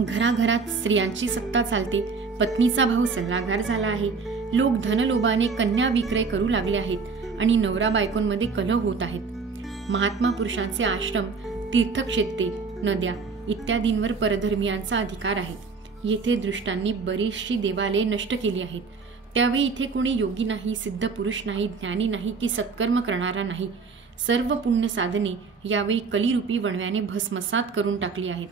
घराघरात स्त्रियांची सत्ता चालते, पत्नीचा भाऊ सल्लागार झाला आहे, लोक धनलोभाने कन्या विक्रय करू लागले आहेत आणि नवरा बायकोंमध्ये कलह होत आहेत। महात्मा पुरुषांचे आश्रम, तीर्थक्षेत्रे, नद्या इत्यादींवर परधर्मियांचा अधिकार आहे। येथे दृष्टांनी बरीचशी देवालये नष्ट केली आहेत। त्यावेळी इथे कोणी योगी नाही, सिद्ध पुरुष नाही, ज्ञानी नाही की सत्कर्म करणारा नाही। सर्व पुण्य साधने यावेळी कलिरूपी वणव्याने भस्मसात करून टाकली आहेत।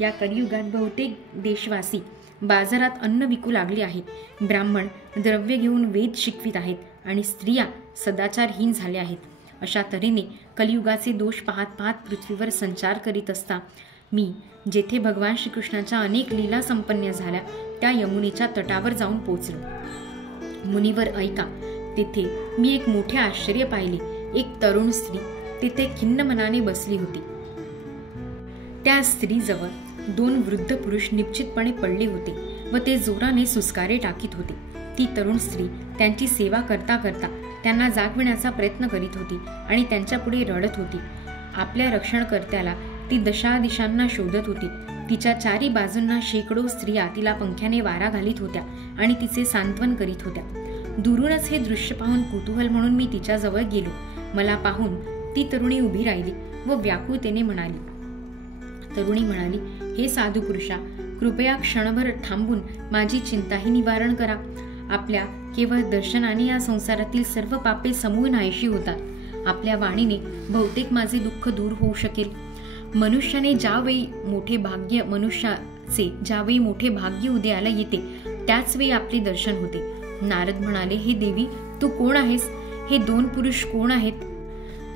या कलियुगात बहुतेक देशवासी बाजारात अन्न विकू लागले आहे। ब्राह्मण द्रव्य घेऊन वेद शिकवित आहेत आणि स्त्रिया सदाचारहीन झाल्या आहेत। अशा तऱ्हेने कलियुगाचे दोष पाहत पाहत पृथ्वीवर संचार करीत असता मी जेथे भगवान श्रीकृष्णाच्या अनेक लीला संपन्न झाल्या त्या यमुनेच्या तटावर जाऊन पोचलो। मुनिवर ऐका, तेथे मी एक मोठे आश्चर्य पाहिले। एक तरुण स्त्री तेथे खिन्न मनाने बसली होती। त्या स्त्रीजवळ 2 वृद्ध पुरुष निश्चितपणे पडले होते व ते जोराने सुस्कारे टाकीत होते। ती तरुण स्त्री त्यांची सेवा करता करता त्यांना जागविण्याचा प्रयत्न करीत होती आणि त्यांच्या पुढे रडत होती। आपल्या रक्षणकर्त्याला ती दशादिशांना शोधत होती। तिच्या चारी बाजूंना शेकडो स्त्रिया तिला पंख्याने वारा घालीत होत्या आणि तिचे सांत्वन करीत होत्या। दुरूनच हे दृश्य पाहून कुतूहल म्हणून मी तिच्याजवळ गेलो। मला पाहून ती तरुणी उभी राहिली व व्याकुळतेने म्हणाली, हे साधू पुरुषा, कृपया क्षणभर थांबून माझी चिंताही निवारण करा। आपल्या केवळ दर्शनाने या संसारातील सर्व पापे समूळ नाहीशी होतात। आपल्या वाणीने बहुतेक माझे दुःख दूर होऊ शकेल। मनुष्याचे ज्यावेळी मोठे भाग्य उदयाला येते त्याच वेळी आपले दर्शन होते। नारद म्हणाले, हे देवी, तू कोण आहेस? हे 2 पुरुष कोण आहेत?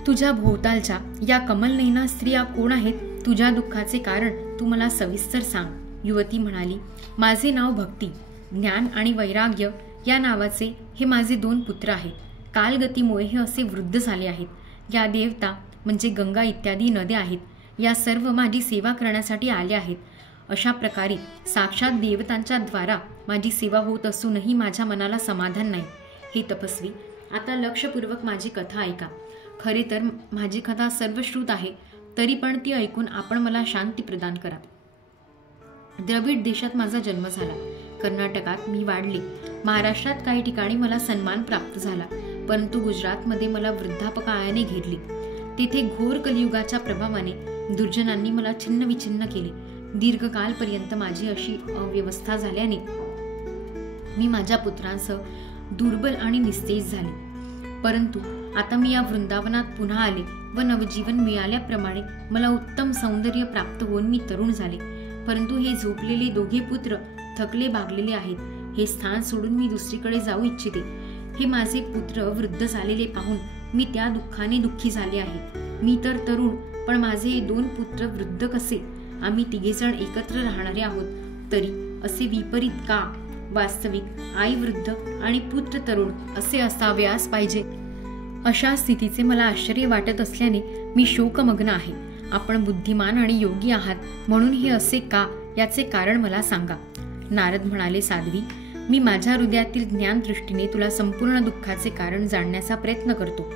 तुझ्या भोवतालच्या या कमलनयना स्त्रिया कोण आहेत? तुझ्या दुःखाचे कारण तू मला सविस्तर सांग। युवती म्हणाली, माझे नाव भक्ती, ज्ञान आणि वैराग्य या नावाचे हे माझे 2 पुत्र आहेत। कालगतीमुळे हे असे वृद्ध झाले आहेत। या देवता म्हणजे गंगा इत्यादी नद्या आहेत, या सर्व माझी सेवा करण्यासाठी आल्या आहेत। अशा प्रकारे साक्षात देवतांच्या द्वारा माझी सेवा होत असूनही माझ्या मनाला समाधान नाही। हे तपस्वी, आता लक्षपूर्वक माझी कथा ऐका। खरे तर माझी कथा सर्वश्रुत आहे, तरी पण ती ऐकून आपण मला शांती प्रदान करा। द्रविड देशात माझा जन्म झाला, कर्नाटकात मी वाढले, महाराष्ट्रात काही ठिकाणी मला सन्मान प्राप्त झाला, परंतु गुजरातमध्ये मला वृद्धापकाळाने घेरले। तेथे घोर कलियुगाच्या प्रभावाने दुर्जनांनी मला छिन्न विछिन्न केले। दीर्घकालपर्यंत माझी अशी अव्यवस्था झाल्याने मी माझ्या पुत्रांसह दुर्बल आणि निस्तेज झाले। परंतु आता मी या वृंदावनात पुन्हा आले व नवजीवन मिळाल्याप्रमाणे मला उत्तम सौंदर्य प्राप्त होऊन मी तरुण झाले। परंतु हे झोपलेले 2 पुत्र थकले भागलेले आहेत। हे स्थान सोडून मी दुसरीकडे जाऊ इच्छिते। हे माझे पुत्र वृद्ध झालेले पाहून मी त्या दुःखाने दुःखी झाले आहे। मी तर तरुण, पण माझे 2 पुत्र वृद्ध कसे? आम्ही 3 जण एकत्र राहणारे आहोत, तरी असे विपरीत का? वास्तविक आई वृद्ध आणि पुत्र तरुण असे असावयास पाहिजे। अशा स्थितीचे मला आश्चर्य वाटत असल्याने मी शोकमग्न आहे। आपण बुद्धिमान आणि योगी आहात, म्हणून हे असे का याचे कारण मला सांगा। नारद म्हणाले, साध्वी, मी माझ्या हृदयातील ज्ञान दृष्टीने तुला संपूर्ण दुःखाचे कारण जाणण्याचा प्रयत्न करतो।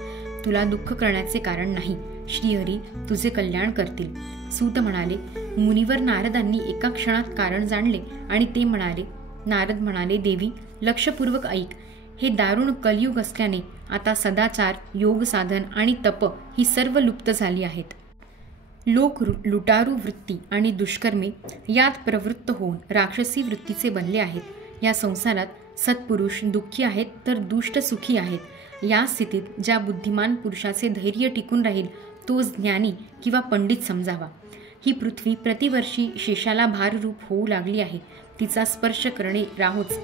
तुला दुःख करण्याचे कारण नाही। श्रीहरी तुझे कल्याण करतील। सूत म्हणाले, मुनिवर नारदांनी एका क्षणात कारण जाणले आणि ते म्हणाले, नारद म्हणाले, देवी, लक्षपूर्वक ऐक। हे दारुण कलियुग असल्याने आता सदाचार, योग साधन आणि तप ही सर्व लुप्त झाली आहेत। लोक लुटारू वृत्ती आणि दुष्कर्मे यात प्रवृत्त होऊन राक्षसी वृत्तीचे बनले आहेत। या संसारात सत्पुरुष दुःखी आहेत तर दुष्ट सुखी आहेत। या स्थितीत ज्या बुद्धिमान पुरुषाचे धैर्य टिकून राहील तोच ज्ञानी किंवा पंडित समजावा। ही पृथ्वी प्रतिवर्षी शेषाला भाररूप होऊ लागली आहे। तिचा स्पर्श करणे राहोच,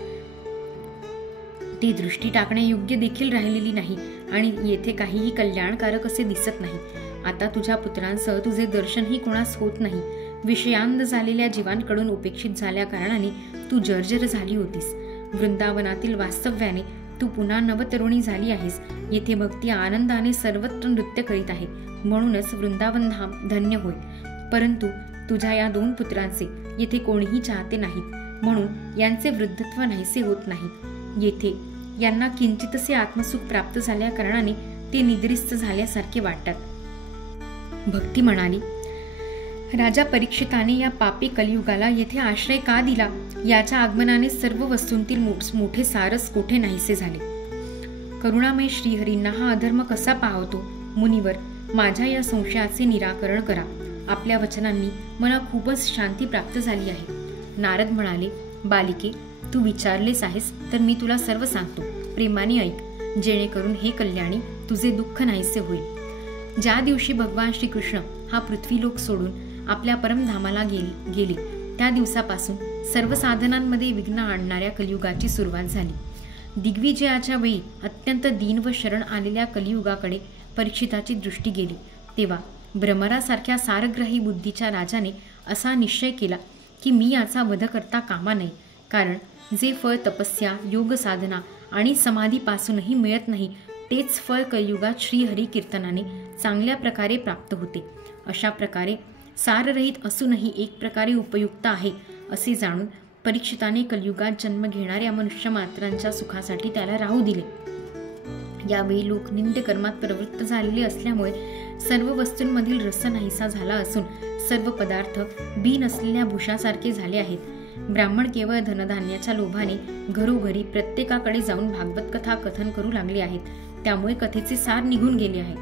ती दृष्टी टाकणे योग्य देखील राहिलेली नाही आणि येथे काहीही कल्याणकारक असे दिसत नाही। आता तुझ्या पुत्रांसह तुझे दर्शनही कोणास होत नाही। विषयांध झालेल्या जीवांकडून उपेक्षित झाल्या कारणाने तू जर्जर झाली होतीस। वृंदावनातील वास्तव्याने तू पुन्हा नवतरुणी झाली आहेस। येथे भक्ती आनंदाने सर्वत्र नृत्य करीत आहे, म्हणूनच वृंदावन धाम धन्य होय। परंतु तुझ्या या 2 पुत्रांचे येथे कोणीही चाहते नाहीत, म्हणून यांचे वृद्धत्व नाहीसे होत नाही। येथे यांना किंचितसे आत्मसुख प्राप्त झाल्या कारणाने ते निद्रिस्त झाल्यासारखे वाटतात। भक्ती म्हणाली, राजा परीक्षिताने या पापी कलियुगाला येथे आश्रय का दिला? याच्या आगमनाने सर्व वस्तूंतील मोठे सारस कोठे नाहीसे झाले. करुणामय श्रीहरींना हा अधर्म कसा पाहतो? मुनिवर, माझ्या या संशयाचे निराकरण करा. आपल्या वचनांनी मला खूपच शांती प्राप्त झाली आहे. नारद म्हणाले, बालिके, तू विचारलेस आहेस तर मी तुला सर्व सांगतो. प्रेमाने ऐक, जेणेकरून हे कल्याणी तुझे दुःख नाहीसे होईल. ज्या दिवशी भगवान श्रीकृष्ण हा पृथ्वीलोक सोडून आपल्या परमधामाला गेले त्या दिवसापासून सर्व साधनांमध्ये विघ्न आणणाऱ्या कलियुगाची सुरुवात झाली. दिग्विजयाच्या वेळी अत्यंत दीन व शरण आलेल्या कलियुगाकडे परीक्षिताची दृष्टी गेली. तेव्हा भ्रमरासारख्या सारग्राही बुद्धीच्या राजाने असा निश्चय केला की मी याचा वध करता कामा नये, कारण जे फळ तपस्या, योग साधना आणि समाधीपासूनही मिळत नाही तेच फळ कलियुगात श्रीहरी कीर्तनाने चांगल्या प्रकारे प्राप्त होते. अशा प्रकारे साररहित असूनही एक प्रकारे उपयुक्त आहे असे जाणून परीक्षिताने कलियुगात जन्म घेणाऱ्या मनुष्य मात्रांच्या सुखासाठी त्याला राहू दिले. यावेळी लोक निंद्य कर्मात प्रवृत्त झालेले असल्यामुळे सर्व वस्तूंमधील रस नाहीसा झाला असून सर्व पदार्थ बी नसलेल्या भुशासारखे झाले आहेत. ब्राह्मण केवळ धनधान्याच्या लोभाने घरोघरी प्रत्येकाकडे जाऊन भागवत कथा कथन करू लागले आहेत. त्यामुळे कथेचे सार निघून गेले आहे.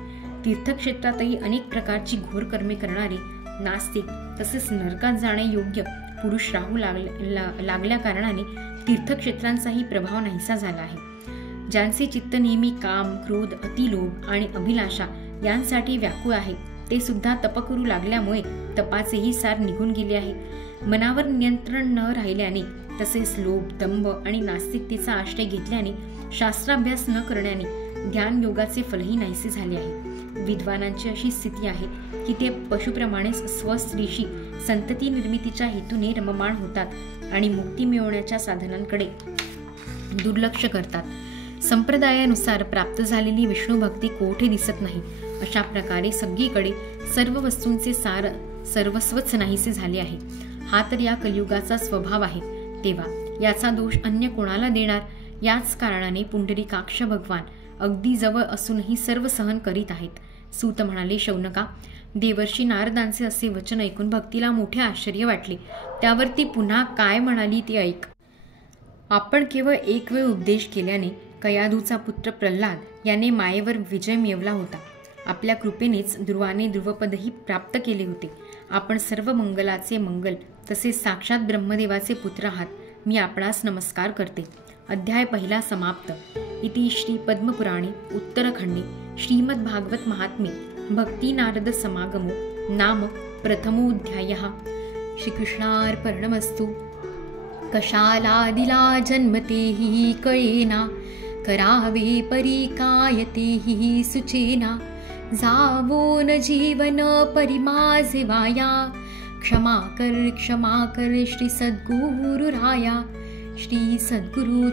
तीर्थक्षेत्रातही अनेक प्रकारची घोर कर्मे करणारे नास्तिक तसेच नरकात जाणे योग्य पुरुष राहू लागल्या कारणाने तीर्थक्षेत्रांचाही प्रभाव नाहीसा झाला आहे. ज्यांचे चित्त नेहमी काम, क्रोध, अतिलोभ आणि अभिलाषा यांसाठी व्याकुळ आहे ते सुद्धा तप करू लागल्यामुळे तपाचेही सार निघून गेले आहे. मनावर नियंत्रण न राहिल्याने तसेच लोभ, दंभ आणि नास्तिकतेचा आश्रय घेतल्याने, शास्त्राभ्यास न करण्याने ध्यान योगाचे फलही नाहीसे झाले आहे. विद्वानांची अशी स्थिती आहे की ते पशुप्रमाणे स्वस्त्रीशी संतती निर्मितीच्या हेतूने रममाण होतात आणि मुक्ती मिळवण्याच्या साधनांकडे दुर्लक्ष करतात. संप्रदायानुसार प्राप्त झालेली विष्णू भक्ती कोठे दिसत नाही. अशा प्रकारे सगळीकडे सर्व वस्तूंचे सार सर्वस्वच नाहीसे झाले आहे. हा तर या कलियुगाचा स्वभाव आहे. तेव्हा याचा दोष अन्य कोणाला देणार? याच कारणाने पुंडरीकाक्ष भगवान अगदी जवळ असूनही सर्व सहन करीत आहेत. सूत म्हणाले, शौनका, देवर्षी नारदांचे असे वचन ऐकून भक्तीला मोठे आश्चर्य वाटले. त्यावर ती पुन्हा काय म्हणाली ते ऐक. आपण केवळ एक वेळ उपदेश केल्याने कयाधूचा पुत्र प्रल्हाद याने मायेवर विजय मिळवला होता. आपल्या कृपेनेच ध्रुवाने ध्रुवपदही प्राप्त केले होते. आपण सर्व मंगलाचे मंगल तसेच साक्षात ब्रह्मदेवाचे पुत्र आहात. मी आपणास नमस्कार करते. अध्याय पहिला समाप्त. इति श्री पद्मपुराणे उत्तरखंडे श्रीमद्भागवत महात्म्ये भक्ती नारद समागमो नाम प्रथमोऽध्यायः. श्रीकृष्णार्पणमस्तु. कशाला दिला जन्मते हि कळेना, करावे परी काय तेहि सुचेना. जावो न जीवन परी माझे वाया, क्षमा कर श्री सद्गुरु राया. श्री सद्गुरु